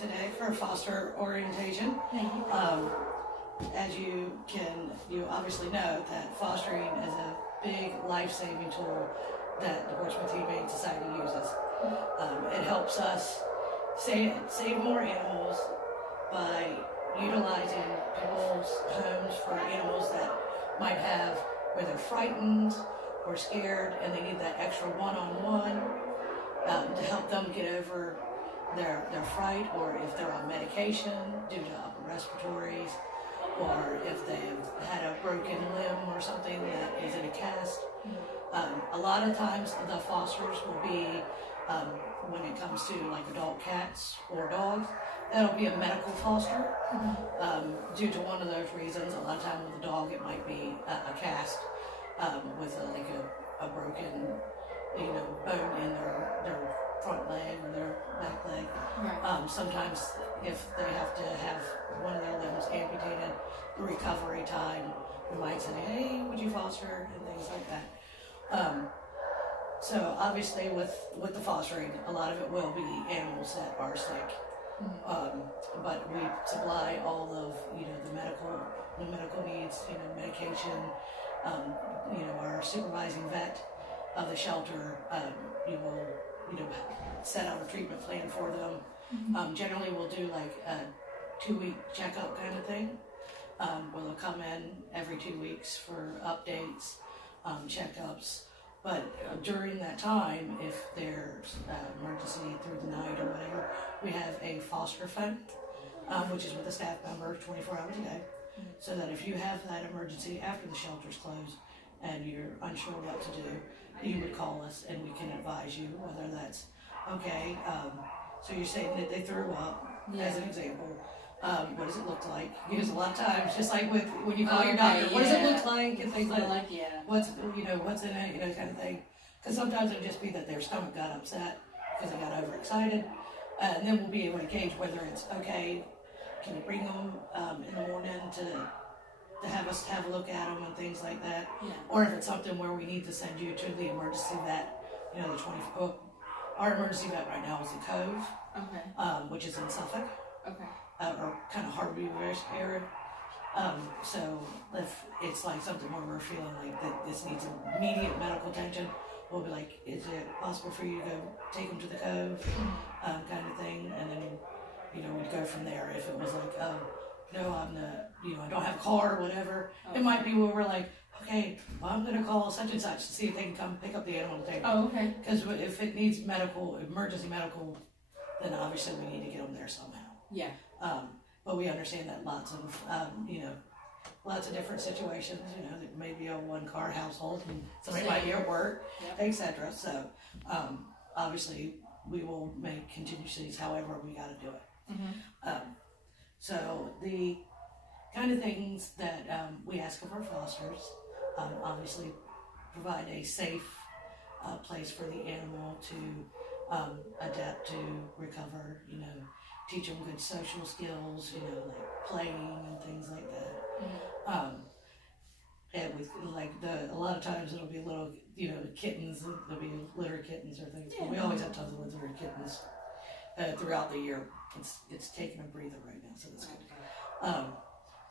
Today for foster orientation. Thank you. As you obviously know that fostering is a big life-saving tool that the Portsmouth Humane Society uses. It helps us save more animals by utilizing people's homes for animals that might have where they're frightened or scared and they need that extra one-on-one to help them get over their fright, or if they're on medication due to upper respiratories, or if they've had a broken limb or something that is in a cast. A lot of times the fosters will be, when it comes to like adult cats or dogs, that'll be a medical foster. Due to one of those reasons, a lot of times with a dog it might be a cast with a broken bone in their front leg or their back leg. Right. Sometimes if they have to have one of their limbs amputated, the recovery time, we might say, hey, would you foster, and things like that. So obviously with the fostering, a lot of it will be animals that are sick. But we supply all of the medical needs, medication. Our supervising vet of the shelter, will set up a treatment plan for them. Generally we'll do like a 2-week checkup kind of thing, where they'll come in every 2 weeks for updates, checkups. But during that time, if there's emergency through the night or whatever, we have a foster phone, which is with a staff member 24 hours a day, so that if you have that emergency after the shelter's closed and you're unsure what to do, you would call us and we can advise you whether that's okay. So you're saying that they threw up, as an example. What does it look like? Because a lot of times, just like when you call your doctor, what does it look like and things like that. What's in it, kind of thing. Because sometimes it'll just be that their stomach got upset because they got overexcited, and then we'll be able to gauge whether it's okay. Can you bring them in the morning to have us have a look at them and things like that, or if it's something where we need to send you to the emergency vet. Our emergency vet right now is the Cove, which is in Suffolk. Or kind of Harborview area. So if it's like something where we're feeling like that this needs immediate medical attention, we'll be like, is it possible for you to go take them to the Cove, kind of thing, and then we'd go from there. If it was like, no, I don't have a car or whatever, it might be where we're like, okay, well, I'm gonna call such and such to see if they can come pick up the animal and take it. Because if it needs emergency medical, then obviously we need to get them there somehow. But we understand that lots of different situations, that may be a one-car household and somebody might be at work, etc. So, obviously, we will make contingencies however we got to do it. So the kind of things that we ask of our fosters, obviously provide a safe place for the animal to adapt to, recover, teach them good social skills, like playing and things like that. And with a lot of times it'll be little, kittens, there'll be litter kittens or things, but we always have tons of litter kittens throughout the year. It's taking a breather right now, so that's good.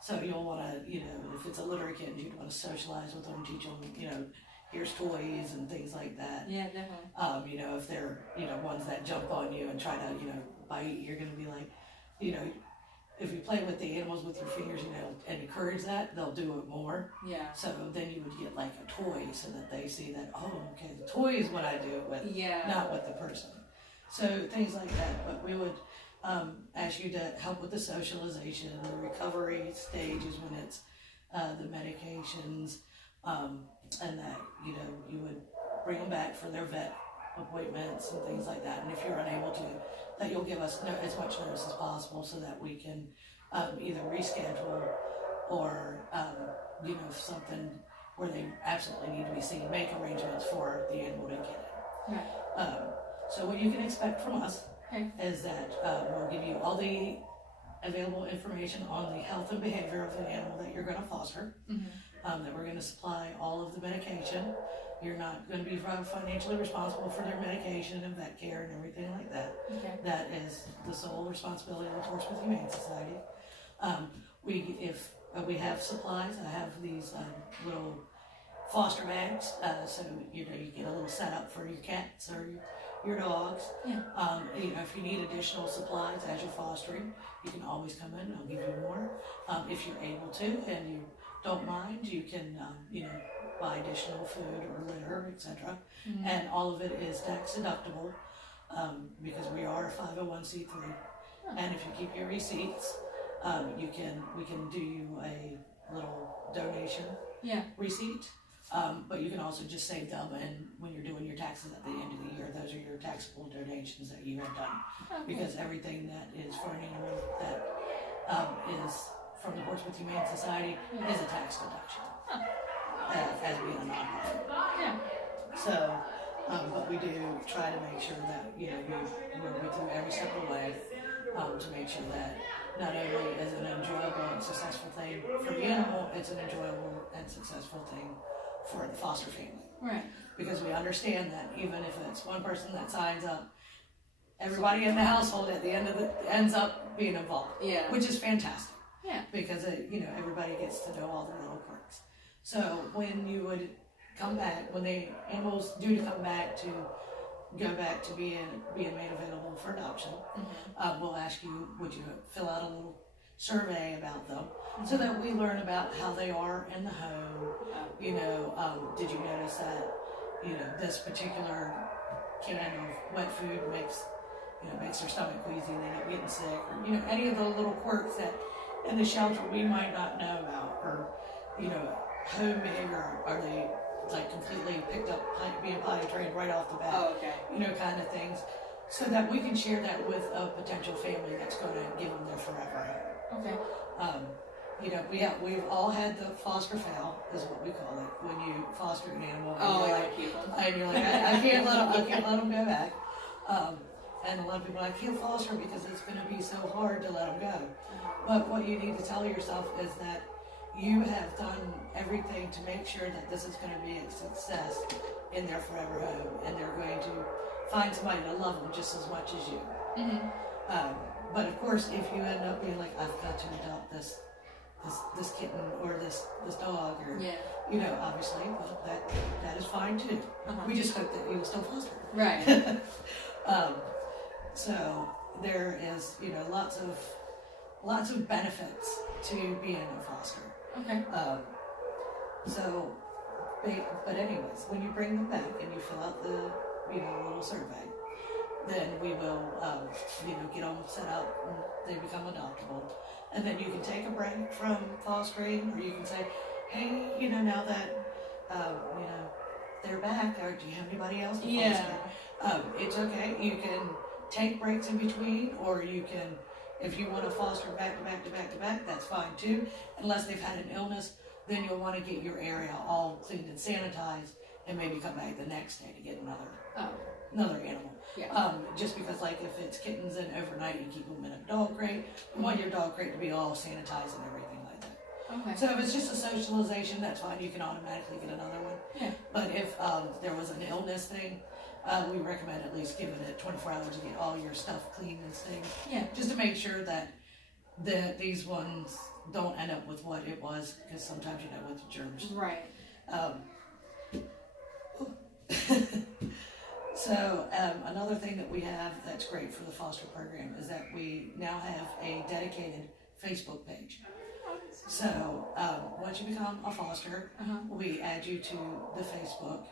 So you'll want to, if it's a litter kitten, you'd want to socialize with them, teach them, here's toys and things like that. Yeah, definitely. If they're, ones that jump on you and try to, bite, you're going to be like, if you play with the animals with your fingers, and encourage that, they'll do it more. So then you would get like a toy so that they see that, oh, okay, the toy is what I do it with, not with the person. So things like that. But we would ask you to help with the socialization, the recovery stages when it's the medications, and that, you would bring them back for their vet appointments and things like that. And if you're unable to, that you'll give us as much notice as possible so that we can either reschedule or, something where they absolutely need to be seen, make arrangements for the animal to get it. So what you can expect from us is that we'll give you all the available information on the health and behavior of the animal that you're going to foster, that we're going to supply all of the medication, You're not going to be financially responsible for their medication and vet care and everything like that. Okay. That is the sole responsibility of the Portsmouth Humane Society. We have supplies. I have these little foster bags, so you get a little setup for your cats or your dogs. Yeah. If you need additional supplies as you're fostering, you can always come in. I'll give you more. If you're able to and you don't mind, you can buy additional food or litter, etc. Mm-hmm. And all of it is tax deductible because we are a 501c3. Oh. And if you keep your receipts, we can do you a little donation receipt. But you can also just save them, and when you're doing your taxes at the end of the year, those are your taxable donations that you have done. Okay. Because everything that is for an animal that is from the Portsmouth Humane Society is a tax deduction, as being a nonprofit. Yeah. So, but we do try to make sure that we're with you every step of the way to make sure that not only is it an enjoyable and successful thing for the animal, it's an enjoyable and successful thing for the foster family. Right. Because we understand that even if it's one person that signs up, everybody in the household at the end of ends up being involved. Yeah. Which is fantastic. Yeah. Because everybody gets to know all the little quirks. So when you would come back, when the animals do come back to go back to being made available for adoption, we'll ask you, would you fill out a little survey about them so that we learn about how they are in the home. Did you notice that this particular can of wet food makes their stomach queasy and they end up getting sick, or any of the little quirks that in the shelter we might not know about, or home behavior, are they like completely picked up being potty trained right off the bat? Oh, okay. Kind of things, so that we can share that with a potential family that's going to give them their forever home. Okay. We've all had the foster foul, is what we call it, when you foster an animal. Oh, And you're like, I can't let them go back. And a lot of people are like, I can't foster because it's going to be so hard to let them go. But what you need to tell yourself is that you have done everything to make sure that this is going to be a success in their forever home, and they're going to find somebody to love them just as much as you. Mm-hmm. But of course, if you end up being like, I've got to adopt this kitten or this dog, or obviously, well, that is fine too. We just hope that you will still foster. Right. So there is lots of benefits to being a foster. Okay. But anyways, when you bring them back and you fill out the little survey, then we will get them set up and they become adoptable, and then you can take a break from fostering, or you can say, hey, now that they're back, or do you have anybody else to foster? It's okay. You can take breaks in between, or you can, if you want to foster back to back to back to back, that's fine too. Unless they've had an illness, then you'll want to get your area all cleaned and sanitized, and maybe come back the next day to get another animal. Yeah. Just because, like, if it's kittens and overnight you keep them in a dog crate, you want your dog crate to be all sanitized and everything like that. Okay. So if it's just a socialization, that's fine. You can automatically get another one. Yeah. But if there was an illness thing, we recommend at least giving it 24 hours to get all your stuff clean and things. Yeah. Just to make sure that these ones don't end up with what it was, because sometimes with the germs. Right. So another thing that we have that's great for the foster program is that we now have a dedicated Facebook page. So once you become a foster, we add you to the Facebook,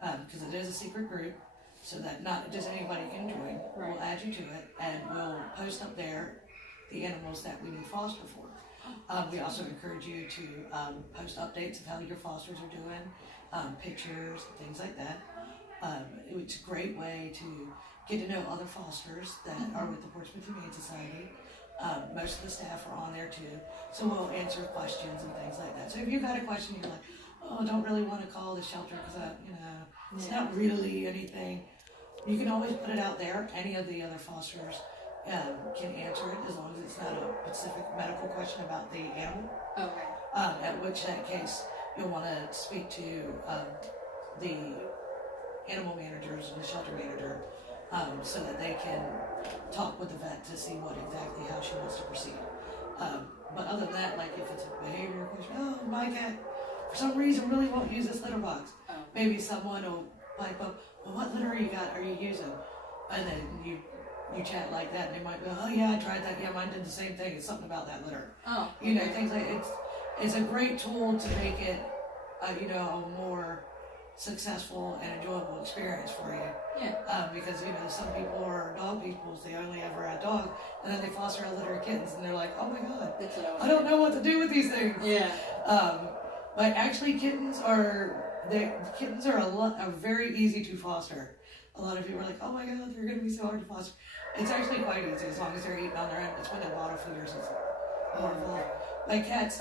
because it is a secret group, so that not just anybody can join. Right. We'll add you to it, and we'll post up there the animals that we need foster for. We also encourage you to post updates of how your fosters are doing, pictures, things like that. It's a great way to get to know other fosters that are with the Portsmouth Humane Society. Most of the staff are on there too, so we'll answer questions and things like that. So if you've got a question, you're like, oh, I don't really want to call the shelter because it's not really anything, you can always put it out there. Any of the other fosters can answer it, as long as it's not a specific medical question about the animal. Okay. At which case you'll want to speak to the animal managers and the shelter manager, so that they can talk with the vet to see what exactly how she wants to proceed. But other than that, like if it's a behavior question, oh, my cat for some reason really won't use this litter box. Maybe someone will pipe up, well, what litter are you using? And then you chat like that, and they might go, oh yeah, I tried that. Yeah, mine did the same thing. It's something about that litter. Oh, okay. You know, things like it's a great tool to make it, you know, a more successful and enjoyable experience for you. Yeah. Because you know, some people are dog people. They only ever had dogs, and then they foster a litter of kittens, and they're like, oh my god, That's what I don't know what to do with these things. Yeah. But actually, kittens are very easy to foster. A lot of people are like, oh my god, they're going to be so hard to foster. It's actually quite easy as long as they're eating on their own. It's when they're bottle feeders. It's more involved. Like cats,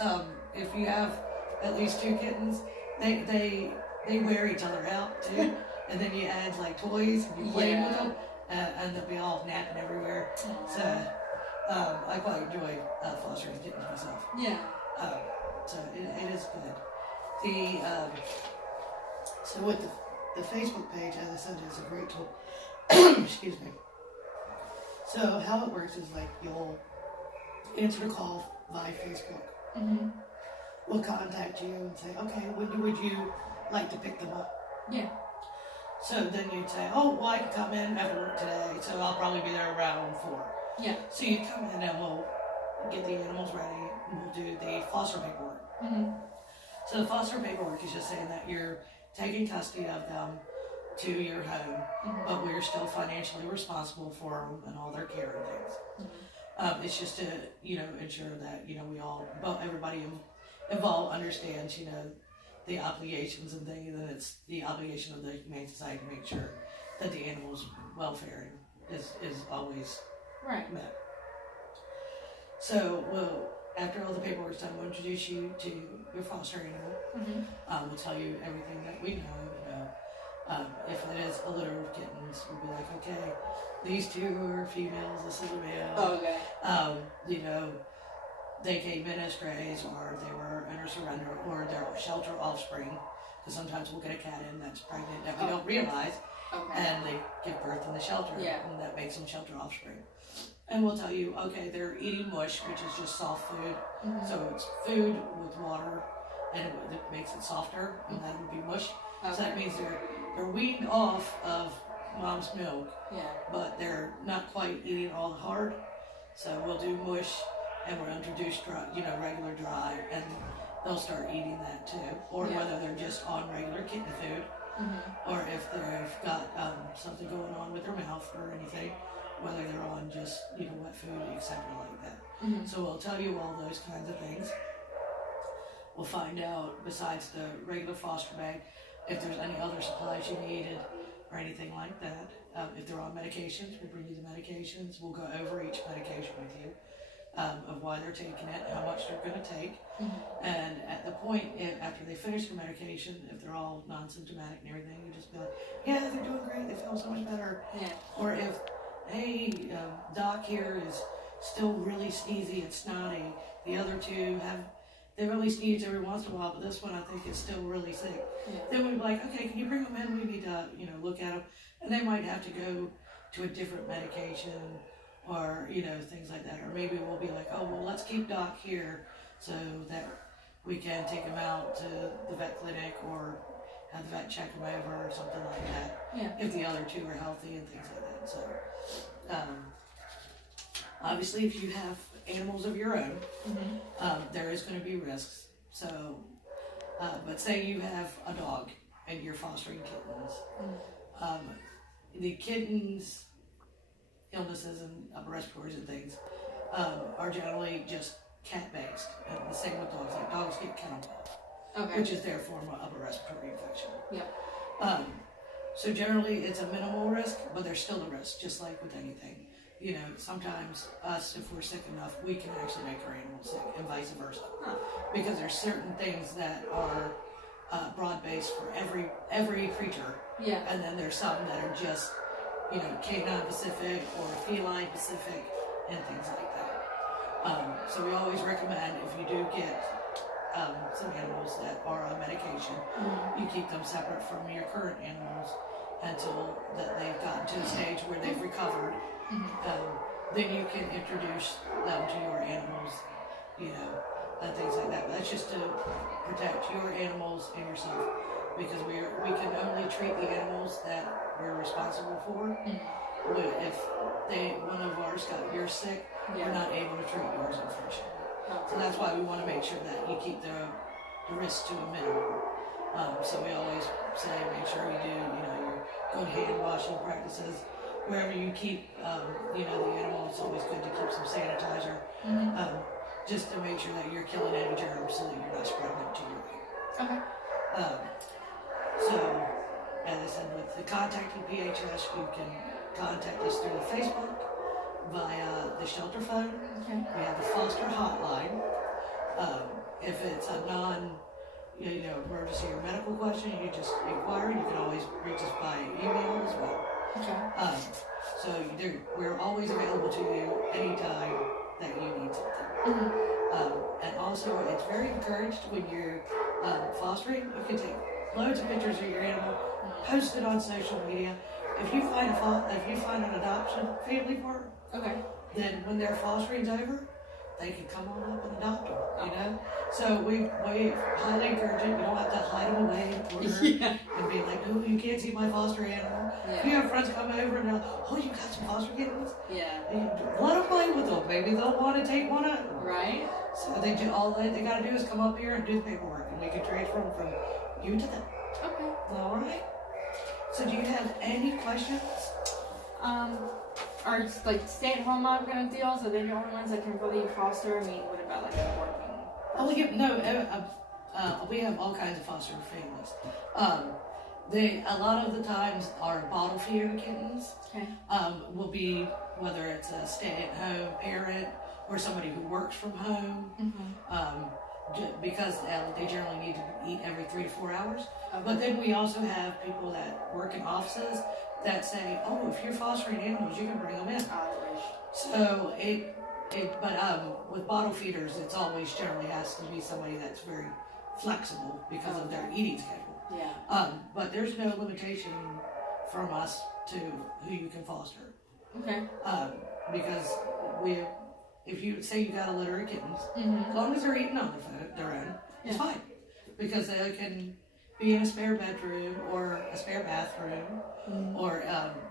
if you have at least 2 kittens, they wear each other out too. And then you add like toys and you play with them, and they'll be all napping everywhere. Aww. So I quite enjoy fostering kittens myself. Yeah. So it is good. So with the Facebook page, as I said, is a great tool. Excuse me. So how it works is like you'll answer a call via Facebook. Mm-hmm. We'll contact you and say, okay, when would you like to pick them up? Yeah. So then you'd say, oh, well, I can come in after work today, so I'll probably be there around 4. Yeah. So you come in and we'll get the animals ready and we'll do the foster paperwork. Mm-hmm. So the foster paperwork is just saying that you're taking custody of them to your home, Mm-hmm. but we're still financially responsible for them and all their care and things. Mm-hmm. It's just to, you know, ensure that, you know, everybody involved understands, you know, the obligations and things, and it's the obligation of the Humane Society to make sure that the animals' welfare is always Right. met. So, after all the paperwork's done, we'll introduce you to your foster animal. Mm-hmm. We'll tell you everything that we know. If it is a litter of kittens, we'll be like, okay, these 2 are females, this is a male. Oh, okay. You know, they came in as strays, or they were under surrender, or they're shelter offspring. Because sometimes we'll get a cat in that's pregnant that we don't realize, Okay. and they give birth in the shelter, Yeah. and that makes them shelter offspring. And we'll tell you, okay, they're eating mush, which is just soft food. Mm-hmm. So it's food with water, and it makes it softer, and that would be mush. Okay. So that means they're weaned off of mom's milk, Yeah. but they're not quite eating all the hard. So we'll do mush, and we'll introduce dry, you know, regular dry, and they'll start eating that too. Or Yeah. whether they're just on regular kitten food, Mm-hmm. or if they've got something going on with their mouth or anything, whether they're on just, you know, wet food, etc. like that. Mm-hmm. So we'll tell you all those kinds of things. We'll find out, besides the regular foster bag, if there's any other supplies you needed or anything like that. If they're on medications, we bring you the medications. We'll go over each medication with you, of why they're taking it, how much they're going to take. Mm-hmm. And at the point, after they finish their medication, if they're all non-symptomatic and everything, you just be like, yeah, they're doing great, they feel so much better. Yeah. Or if, hey, Doc here is still really sneezy and snotty. The other 2 they only sneeze every once in a while, but this one I think is still really sick. Yeah. Then we'd be like, okay, can you bring them in? We need to, you know, look at them. And they might have to go to a different medication, or, you know, things like that. Or maybe we'll be like, oh, well, let's keep Doc here so that we can take him out to the vet clinic, or have the vet check him over or something like that. Yeah. If the other 2 are healthy and things like that. So, obviously, if you have animals of your own, Mm-hmm. there is going to be risks. So, but say you have a dog and you're fostering kittens. The kittens' illnesses and upper respiratories and things are generally just cat-based. And the same with dogs. Like dogs get kennel cough, Okay. which is their form of upper respiratory infection. Yep. So generally it's a minimal risk, but there's still a risk, just like with anything. You know, sometimes us, if we're sick enough, we can actually make our animals sick, and vice versa. Huh. Because there's certain things that are broad-based for every creature, Yeah. and then there's some that are just, you know, canine specific or feline specific and things like that. So we always recommend, if you do get some animals that are on medication. You keep them separate from your current animals until that they've gotten to the stage where they've recovered. Then you can introduce them to your animals, and things like that. But that's just to protect your animals and yourself, because we can only treat the animals that we're responsible for. If one of ours got yours sick, we're not able to treat yours, unfortunately. So that's why we want to make sure that you keep the risk to a minimum. So we always say make sure you do, your good hand washing practices. Wherever you keep, the animal, it's always good to keep some sanitizer, just to make sure that you're killing any germs so that you're not spreading them to your animal. Okay. So, as I said, with the contacting PHS, you can contact us through the Facebook, via the shelter phone. We have a foster hotline. If it's a emergency or medical question, you just inquire. You can always reach us by email as well. So we're always available to you anytime that you need something. And also, it's very encouraged when you're fostering. You can take loads of pictures of your animal, post it on social media. If you find an adoption family for them, then when their fostering's over, they can come on up and adopt them. So we highly encourage it. You don't have to hide them away in a corner and be like, "No, you can't see my foster animal." If you have friends come over and they're like, "Oh, you got some foster animals?" Let them play with them. Maybe they'll want to take one out. Right. So all they got to do is come up here and do the paperwork, and we can transfer them from you to them. Okay. All right. So do you have any questions? Are stay-at-home mom kind of deals? Are they the only ones that can really foster? I mean, what about working? Oh, we have all kinds of foster families. A lot of the times our bottle feeder kittens will be, whether it's a stay-at-home parent or somebody who works from home, because they generally need to eat every 3 to 4 hours. But then we also have people that work in offices that say, "Oh, if you're fostering animals, you can bring them in." So with bottle feeders, it's always generally has to be somebody that's very flexible because of their eating schedule. But there's no limitation from us to who you can foster. Because if you say you got a litter of kittens, as long as they're eating on their own, it's fine. Because they can be in a spare bedroom or a spare bathroom, or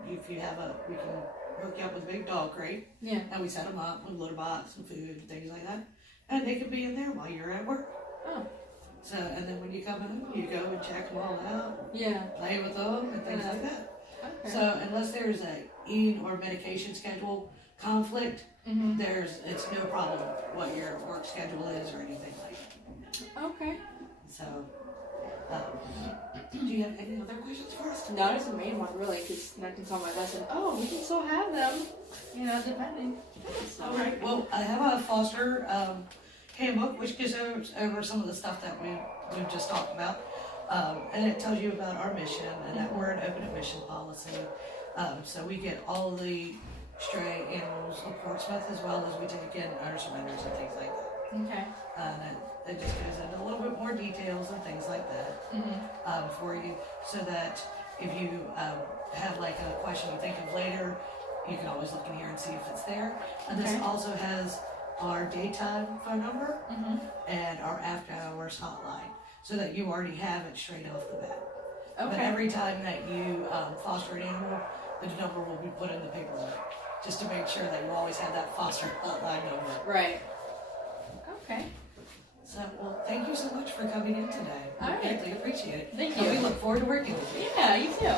if you have we can hook you up with a big dog crate, and we set them up with litter box and food and things like that, and they can be in there while you're at work. So, and then when you come home, you go and check them all out, play with them and things like that. So unless there's a eating or medication schedule conflict, it's no problem what your work schedule is or anything like that. So, do you have any other questions for us? No, it's the main one really, because I can tell my husband, we can still have them, depending. So. All right. Well, I have a foster handbook which goes over some of the stuff that we've just talked about, and it tells you about our mission and that we're an open admission policy. So we get all the stray animals of Portsmouth, as well as we take in owner surrenders and things like that. And it just goes into a little bit more details and things like that for you, so that if you have a question you think of later, you can always look in here and see if it's there. And this also has our daytime phone number and our after hours hotline, so that you already have it straight off the bat. But every time that you foster an animal, the number will be put in the paperwork, just to make sure that you always have that foster hotline number. Right. Okay. So, well, thank you so much for coming in today. All right. I greatly appreciate it. Thank you. And we look forward to working with you. Yeah, you too.